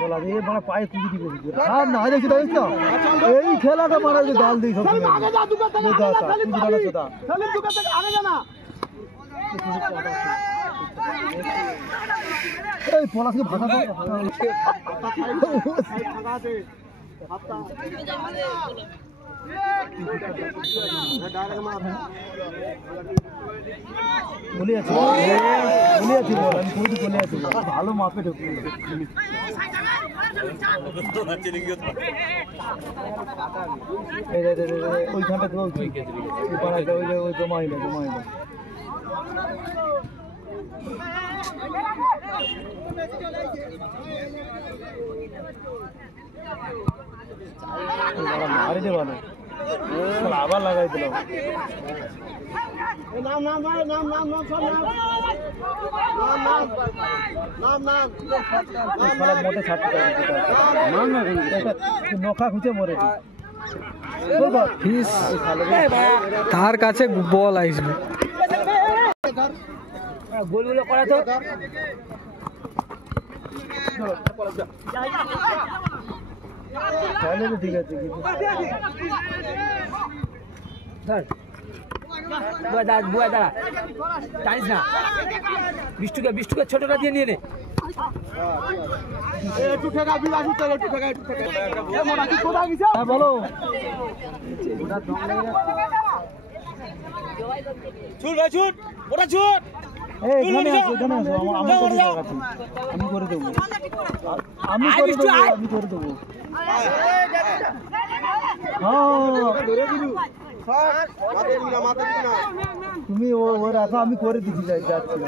বলা দিয়ে মানে পায়ে কুড়ি দিবে আর না দেখছি দেখছ এই খেলাটা মারা যে গাল দিই সব আগে যা দুকা থেকে সালিম দুকা থেকে আগে যা না এই পলাশকে ভাগা দাও ভাগাতে হাতটা বলে আছে বল আমি কই দি বলে আছে ভালো মাপে ঢুকলো ওইখানটা তো ওই জমা হইলো মারি দে ভালো আবার লাগাই দিলাম নাম সব নাম মোটে ছাড়তে নখা খুঁজে মরে তার কাছে বল আসবে গোলগুলো করা তো ঠিক আছে বুয়া দাঁড়া জানিস না বিষ্টুকে ছোটটা দিয়ে নিয়ে নে বলো আমি করে দেবো তুমি ও রাখো আমি করে দিচ্ছি যাচ্ছি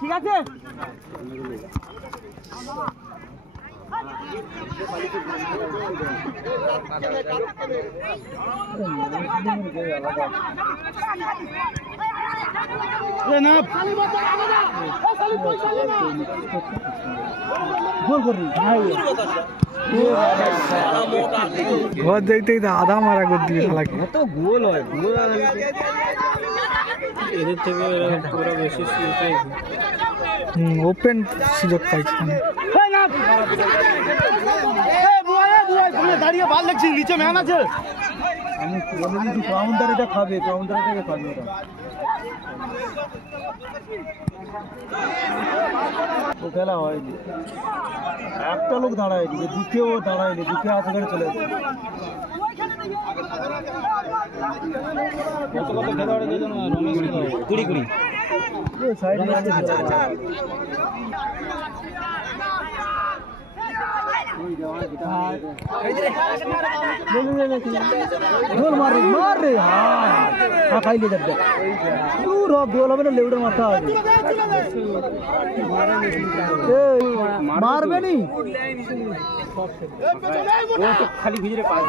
ঠিক আছে ঘর দেখতে আধা মারা করে দিবে কত গোল হয় এদের থেকে পুরো বেশি ওপেন সুযোগ পাইছে দাঁড়িয়ে ভালো লাগছে নিচে ম্যান আছে আমি বলে দিচ্ছি কাউন্টারটা খাবে কাউন্টারটাকে খাবে ওটা ও খেলা হয়নি একটা লোক দাঁড়ায়নি দুঃখেও দাঁড়ায়নি দুঃখে হাতে করে চলে আসে কুড়ি সাইড गोल मार रे हाँ खाई ले जब दूर हो गोल में लेवडर मारता है मार बे नहीं वो तो खाली भिजरे पास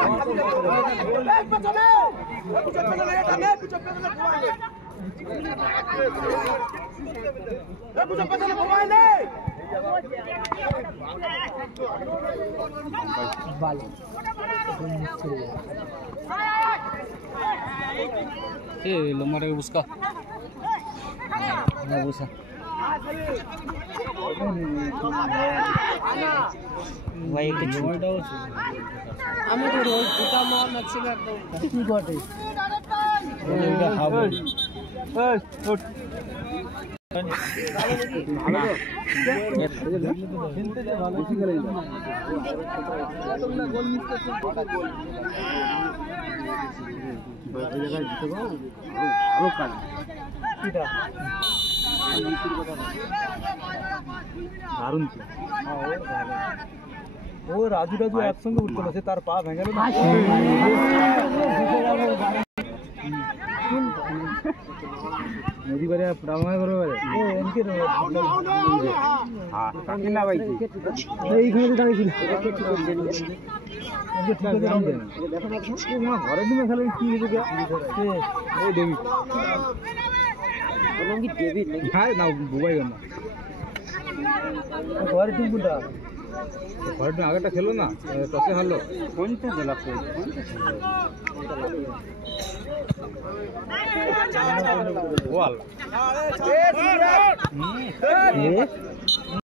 लो मारे उसका उसका ভাই একটা ছোটটাও ছিল আমি তো রোজ দুটা মার ছিল একদম কি বটে এটা হাবো এই ওঠ ভালো তো খেলতে যে ভালো বেশি খেলে তোমরা গোল মিস করছো বড় জায়গায় জিতে গো আরো কাজ এটা দারুণ ছিল ও রাজু একসঙ্গে উঠতে না সে তার পা ভেঙে গেল নদী বাড়ি ডাঙা করে এইখানে দাঁড়িয়েছিল ঘরের দিনে খেলে কি ডেভিড হ্যাঁ না বুবাই না ঘরের টিম কোনটা ঘরের টিম আগেরটা খেলো না টসে হারলো কোনটা জেলা ও আল্লাহ